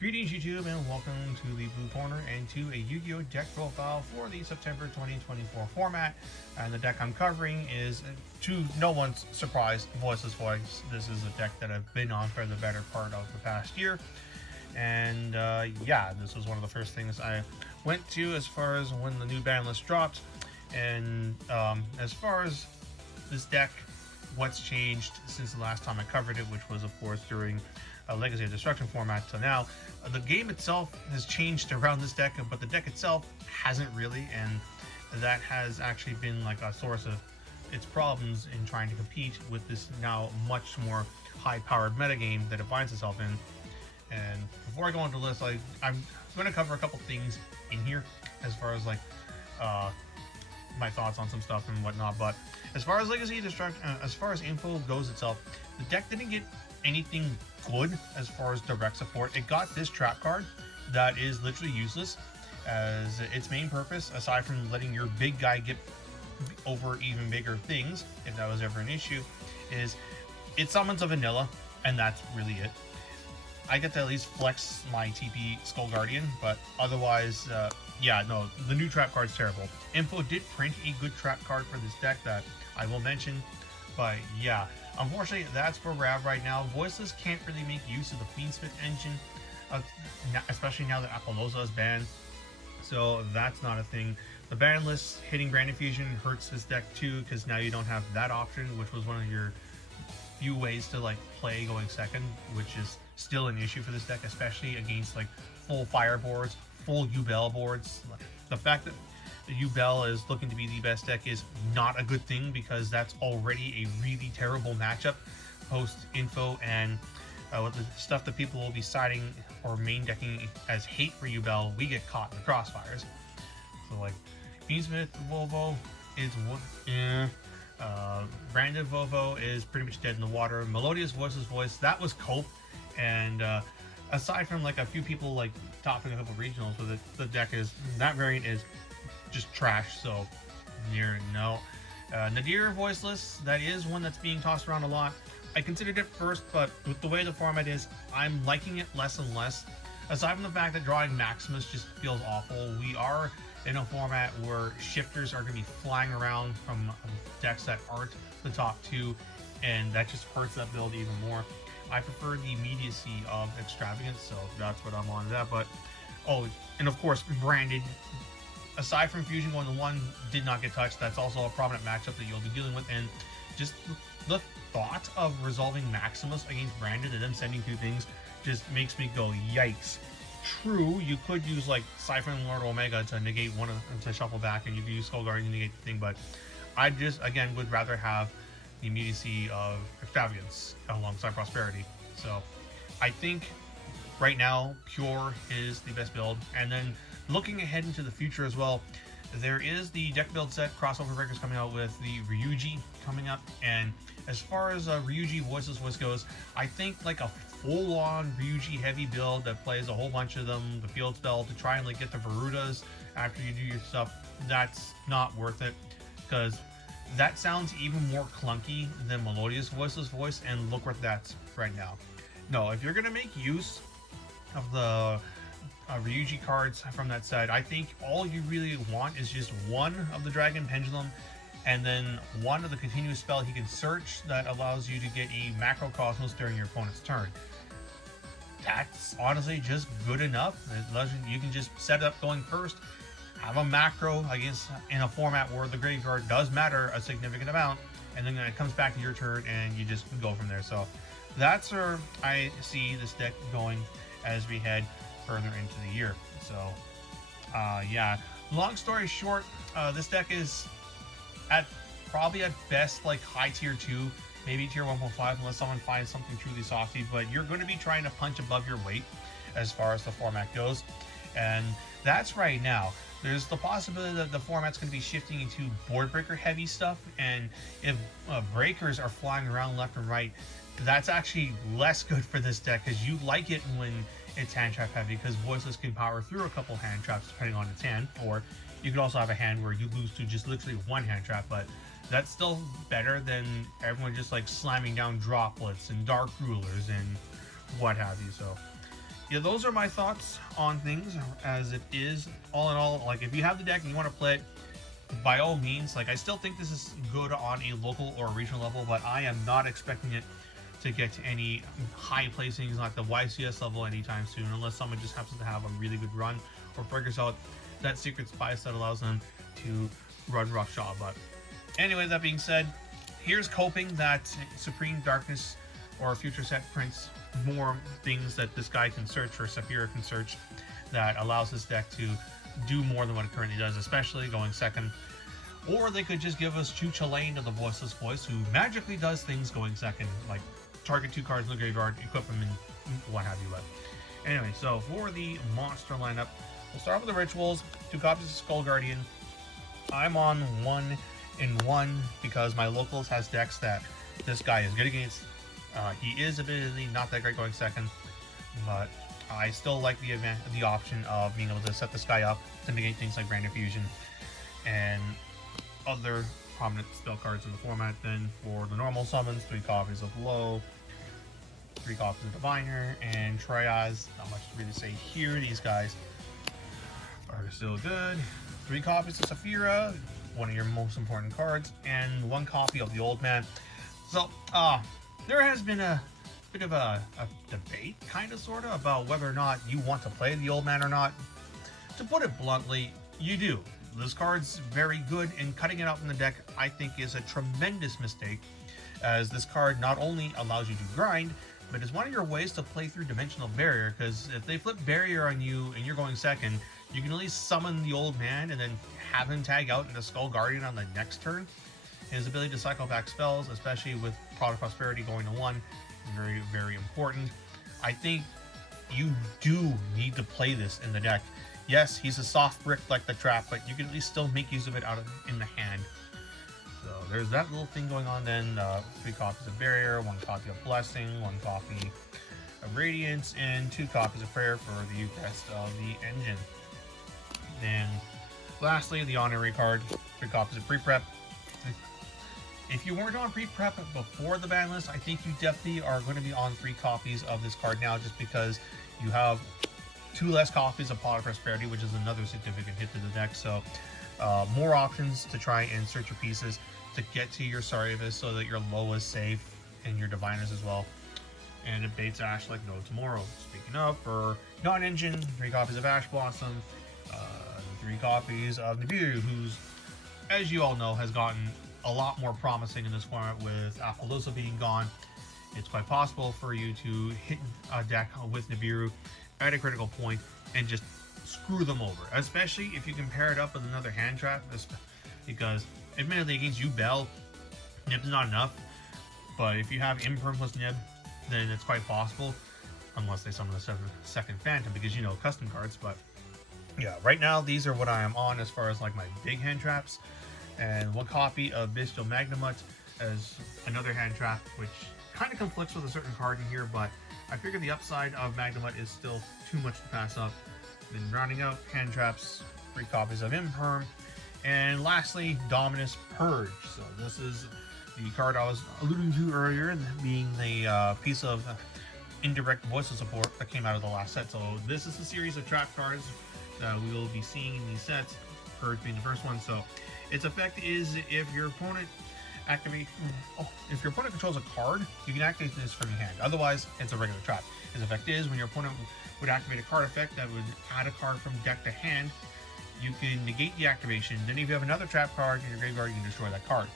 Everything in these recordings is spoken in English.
Greetings YouTube and welcome to the Blue Corner and to a Yu-Gi-Oh! Deck profile for the September 2024 format. And the deck I'm covering is, to no one's surprise, Voiceless Voice. This is a deck that I've been on for the better part of the past year. And yeah, this was one of the first things I went to as far as when the new ban list dropped. And as far as this deck, what's changed since the last time I covered it, which was of course during a Legacy of Destruction format to now. The game itself has changed around this deck, but the deck itself hasn't really, and that has actually been like a source of its problems in trying to compete with this now much more high-powered metagame that it finds itself in. And before I go into the list, I'm going to cover a couple things in here as far as like my thoughts on some stuff and whatnot. But as far as Legacy Destruction, as far as info goes itself, the deck didn't get anything good as far as direct support. It got this trap card that is literally useless, as its main purpose, aside from letting your big guy get over even bigger things, if that was ever an issue, is it summons a vanilla, and that's really it. I get to at least flex my TP Skull Guardian, but otherwise, yeah, no, the new trap card's terrible. Info did print a good trap card for this deck that I will mention, but yeah, unfortunately, that's where we're at right now. Voiceless can't really make use of the Queensmith engine, especially now that Appaloosa is banned, so that's not a thing. The ban list hitting Branded Fusion hurts this deck too, because now you don't have that option, which was one of your few ways to like play going second, which is still an issue for this deck, especially against like full fire boards, full Yubel boards. The fact that the Yubel is looking to be the best deck is not a good thing, because that's already a really terrible matchup post info, and with the stuff that people will be siding or main decking as hate for Yubel, we get caught in the crossfires. So like Beansmith Volvo is Branded Vovo is pretty much dead in the water. Melodious Voiceless Voice, that was cope, and aside from like a few people like topping a couple regionals with it, the deck is, that variant is just trash, so near no. Nadir Voiceless, that is one that's being tossed around a lot. I considered it first, but with the way the format is, I'm liking it less and less. Aside from the fact that drawing Maximus just feels awful, we are in a format where shifters are going to be flying around from decks that aren't the top two, and that just hurts that build even more. I prefer the immediacy of Extravagance, so that's what I'm on that. But oh, and of course, Branded, aside from Fusion going to 1, did not get touched. That's also a prominent matchup that you'll be dealing with, and just the thought of resolving Maximus against Branded and then sending 2 things just makes me go yikes. True, you could use like Cypher and Lord Omega to negate one of, to shuffle back, and you could use Skull Guardian to negate the thing, but I just again would rather have the immediacy of Extravagance alongside Prosperity. So I think right now Pure is the best build, and then looking ahead into the future as well, there is the deck build set crossover breakers coming out with the Ryuji coming up, and as far as Ryuji Voiceless Voice goes, I think like a full-on Ryuji heavy build that plays a whole bunch of them, the field spell to try and like get the Varudas after you do your stuff, that's not worth it, because that sounds even more clunky than Melodious Voiceless Voice, and look where that's right now. No, if you're gonna make use of the Ryuji cards from that set, I think all you really want is just one of the Dragon Pendulum, and then one of the continuous spell he can search that allows you to get a Macrocosmos during your opponent's turn. That's honestly just good enough. You can just set it up going first, have a macro against in a format where the graveyard does matter a significant amount, and then it comes back to your turn and you just go from there. So that's where I see this deck going as we head further into the year. So yeah, long story short, this deck is probably at best like high tier 2, maybe tier 1.5, unless someone finds something truly softy, but you're going to be trying to punch above your weight as far as the format goes, and that's right now. There's the possibility that the format's going to be shifting into board breaker heavy stuff, and if breakers are flying around left and right, that's actually less good for this deck, because you like it when it's hand trap heavy, because Voiceless can power through a couple hand traps depending on its hand, or you could also have a hand where you lose to just literally one hand trap, but that's still better than everyone just like slamming down droplets and dark rulers and what have you. So yeah, those are my thoughts on things as it is. All in all, like if you have the deck and you want to play it, by all means. Like I still think this is good on a local or regional level, but I am not expecting it to get to any high placings like the YCS level anytime soon, unless someone just happens to have a really good run or figures out that secret spice that allows them to run roughshod. But anyway, that being said, here's hoping that Supreme Darkness or Future Set prints more things that this guy can search, or Saphira can search, that allows this deck to do more than what it currently does, especially going second. Or they could just give us Chucha Lane of the Voiceless Voice, who magically does things going second, like target 2 cards in the graveyard, equip them, and what have you. But anyway, so for the monster lineup, we'll start with the Rituals, 2 copies of Skull Guardian. I'm on 1-1 because my locals has decks that this guy is good against. He is admittedly not that great going second, but I still like the option of being able to set this guy up to negate things like Grand Infusion and other prominent spell cards in the format. Then for the normal summons, 3 copies of Low, 3 copies of Diviner, and Triaz. Not much to really say here. These guys are still good. 3 copies of Saphira, one of your most important cards, and 1 copy of the Old Man. So, there has been a bit of a debate, kind of, sort of, about whether or not you want to play the Old Man or not. To put it bluntly, you do. This card's very good, and cutting it out from the deck, I think, is a tremendous mistake, as this card not only allows you to grind, but is one of your ways to play through Dimensional Barrier, because if they flip Barrier on you and you're going second, you can at least summon the Old Man and then have him tag out into Skull Guardian on the next turn. His ability to cycle back spells, especially with Product Prosperity going to 1, very, very important. I think you do need to play this in the deck. Yes, he's a soft brick like the Trap, but you can at least still make use of it in the hand. So there's that little thing going on. Then 3 copies of Barrier, 1 copy of Blessing, 1 copy of Radiance, and 2 copies of Prayer for the Eucharist of the Engine. Then lastly, the honorary card, 3 copies of Pre-Prep. If you weren't on Pre-Prep before the ban list, I think you definitely are going to be on 3 copies of this card now, just because you have 2 less copies of Pot of Prosperity, which is another significant hit to the deck. So more options to try and search your pieces to get to your Sarivas so that your Low is safe, and your Diviners as well. And it baits Ash like no tomorrow. Speaking of, for non-engine, 3 copies of Ash Blossom, 3 copies of Nibiru, who's, as you all know, has gotten a lot more promising in this format with Apollousa being gone. It's quite possible for you to hit a deck with Nibiru at a critical point and just screw them over, especially if you can pair it up with another hand trap, because admittedly against you, Bell, Nib's not enough, but if you have Imperm plus Nib, then it's quite possible, unless they summon the second Phantom, because, you know, custom cards. But yeah, right now these are what I am on as far as like my big hand traps, and 1 copy of Bestial Magnamut as another hand trap, which kind of conflicts with a certain card in here, but I figure the upside of Magnamut is still too much to pass up. Then rounding out hand traps, 3 copies of Imperm, and lastly, Dominus Purge. So this is the card I was alluding to earlier, being the piece of indirect voice support that came out of the last set. So this is a series of trap cards that we will be seeing in these sets, Purge being the first one. So its effect is if your opponent if your opponent controls a card, you can activate this from your hand. Otherwise, it's a regular trap. Its effect is when your opponent would activate a card effect that would add a card from deck to hand, you can negate the activation. Then if you have another trap card in your graveyard, you can destroy that card.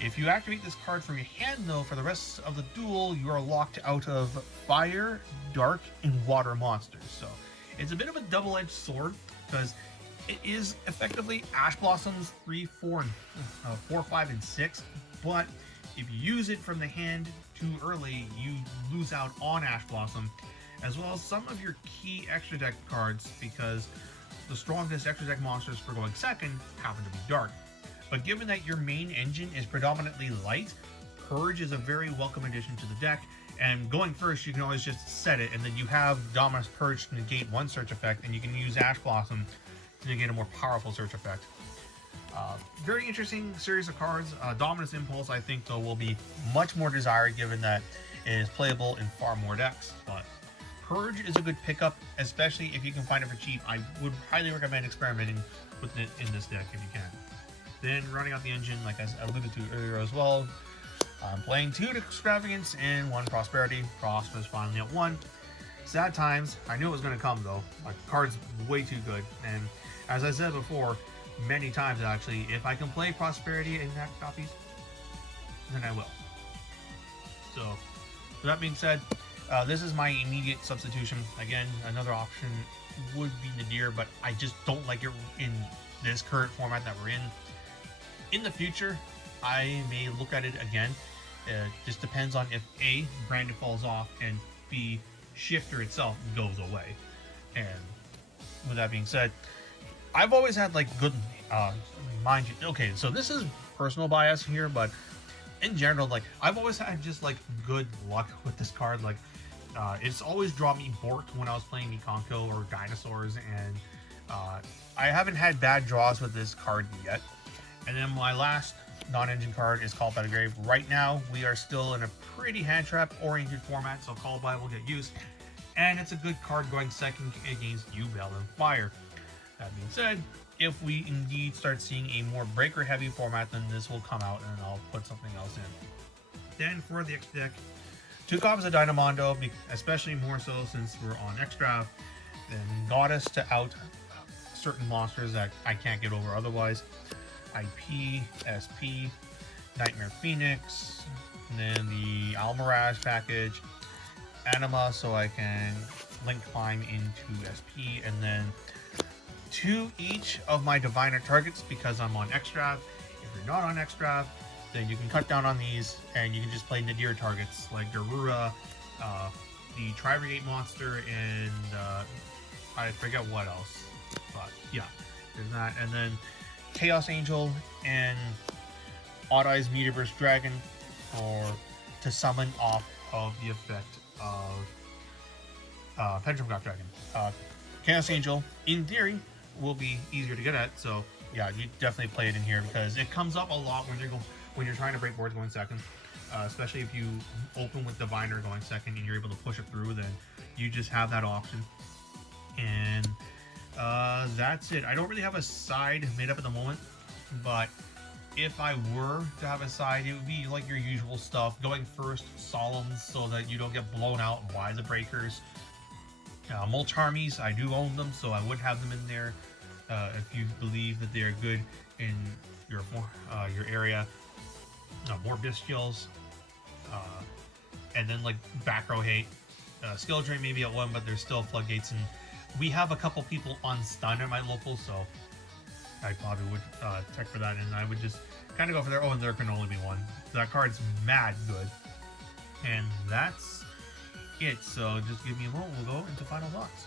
If you activate this card from your hand, though, for the rest of the duel, you are locked out of fire, dark, and water monsters. So it's a bit of a double-edged sword, because it is effectively Ash Blossoms 3, 4, 5, and 6, but if you use it from the hand too early, you lose out on Ash Blossom, as well as some of your key extra deck cards, because the strongest extra deck monsters for going second happen to be dark. But given that your main engine is predominantly light, Purge is a very welcome addition to the deck, and going first, you can always just set it, and then you have Dominus Purge to negate 1 search effect, and you can use Ash Blossom to negate a more powerful search effect. Very interesting series of cards. Dominus Impulse, I think, though, will be much more desired, given that it is playable in far more decks. But Purge is a good pickup, especially if you can find it for cheap. I would highly recommend experimenting with it in this deck if you can. Then running out the engine, like I alluded to earlier as well, I'm playing 2 Extravagance and 1 Prosperity. Prosper is finally at 1. Sad times. I knew it was going to come though. My card's way too good. And as I said before, many times actually, if I can play Prosperity in that copies, then I will. So, with that being said, this is my immediate substitution. Again, another option would be Nadir, but I just don't like it in this current format that we're in. In the future, I may look at it again. Just depends on if A, Brandon falls off, and B, Shifter itself goes away. And with that being said, I've always had like good, mind you, okay, so this is personal bias here, but in general, like I've always had just like good luck with this card. Like it's always drawn me Borked when I was playing Mikonko or Dinosaurs, and I haven't had bad draws with this card yet. And then my last non-engine card is Called by the Grave. Right now, we are still in a pretty hand trap oriented format, so Called by will get used. And it's a good card going second against you, Bell and Fire. That being said, if we indeed start seeing a more breaker heavy format, then this will come out and I'll put something else in. Then for the X deck, 2 copies of Dynamondo, especially more so since we're on Extra, then Goddess to out certain monsters that I can't get over otherwise. IP, SP, Nightmare Phoenix, and then the Almirage package, Anima, so I can link climb into SP, and then 2 each of my Diviner targets because I'm on Extra. If you're not on Extra, then you can cut down on these and you can just play Nadir targets like Garura, the Tri-Brigade monster, and I forget what else, but yeah, there's that. And then Chaos Angel and Odd Eyes Mutiverse Dragon to summon off of the effect of Pendulum Gap Dragon. Chaos Angel, in theory, will be easier to get at, so yeah, you definitely play it in here because it comes up a lot when you're trying to break boards going second, especially if you open with Diviner going second and you're able to push it through, then you just have that option. And that's it. I don't really have a side made up at the moment, but if I were to have a side, it would be like your usual stuff. Going first, Solemns, so that you don't get blown out by the breakers. Moltarmies, I do own them, so I would have them in there if you believe that they're good in your area. More Bestials, and then like back row hate. Skill drain maybe at 1, but there's still floodgates, and we have a couple people on stun at my local, so I probably would check for that, and I would just kind of go for there. Oh, and there can only be 1. That card's mad good, and that's it. So just give me a moment. We'll go into final thoughts.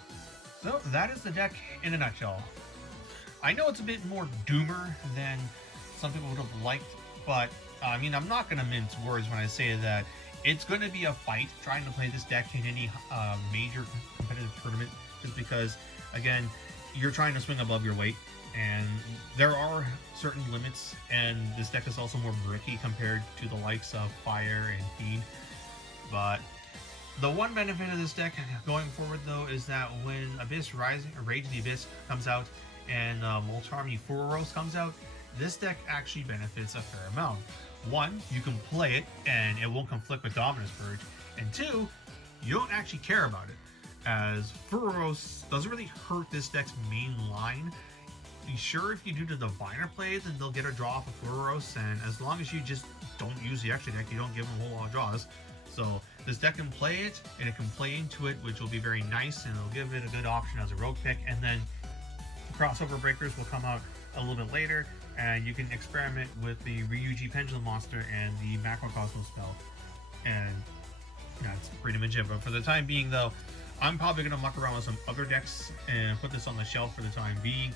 So that is the deck in a nutshell. I know it's a bit more doomer than some people would have liked, but I mean, I'm not going to mince words when I say that it's going to be a fight trying to play this deck in any major competitive tournament, just because, again, you're trying to swing above your weight, and there are certain limits, and this deck is also more bricky compared to the likes of Fire and Feed. But the one benefit of this deck going forward, though, is that when Abyss Rising, or Rage of the Abyss comes out, and Moltarmy Furos comes out, this deck actually benefits a fair amount. 1, you can play it, and it won't conflict with Dominus Purge, and 2, you don't actually care about it, as Furos doesn't really hurt this deck's main line. Be sure if you do the Diviner play, then they'll get a draw off of Furos, and as long as you just don't use the extra deck, you don't give them a whole lot of draws. So this deck can play it, and it can play into it, which will be very nice, and it'll give it a good option as a rogue pick. And then crossover breakers will come out a little bit later, and you can experiment with the Ryuji Pendulum monster and the Macrocosmos spell, and that's pretty much it. But for the time being, though, I'm probably going to muck around with some other decks and put this on the shelf for the time being,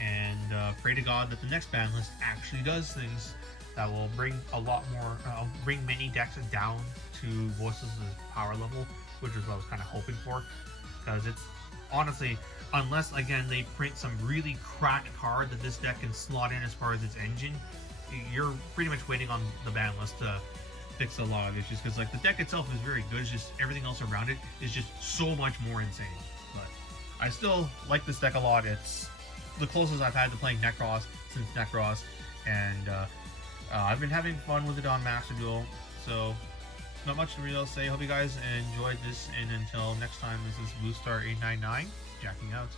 and pray to God that the next ban list actually does things that will bring a lot more, bring many decks down to Voiceless' power level, which is what I was kind of hoping for, because it's honestly, unless again they print some really cracked card that this deck can slot in as far as its engine, you're pretty much waiting on the ban list to fix a lot of issues, because like the deck itself is very good. It's just everything else around it is just so much more insane. But I still like this deck a lot. It's the closest I've had to playing Necros since Necros, and I've been having fun with it on Master Duel. So not much to really say. Hope you guys enjoyed this, and until next time, this is BlueStar899 jacking out.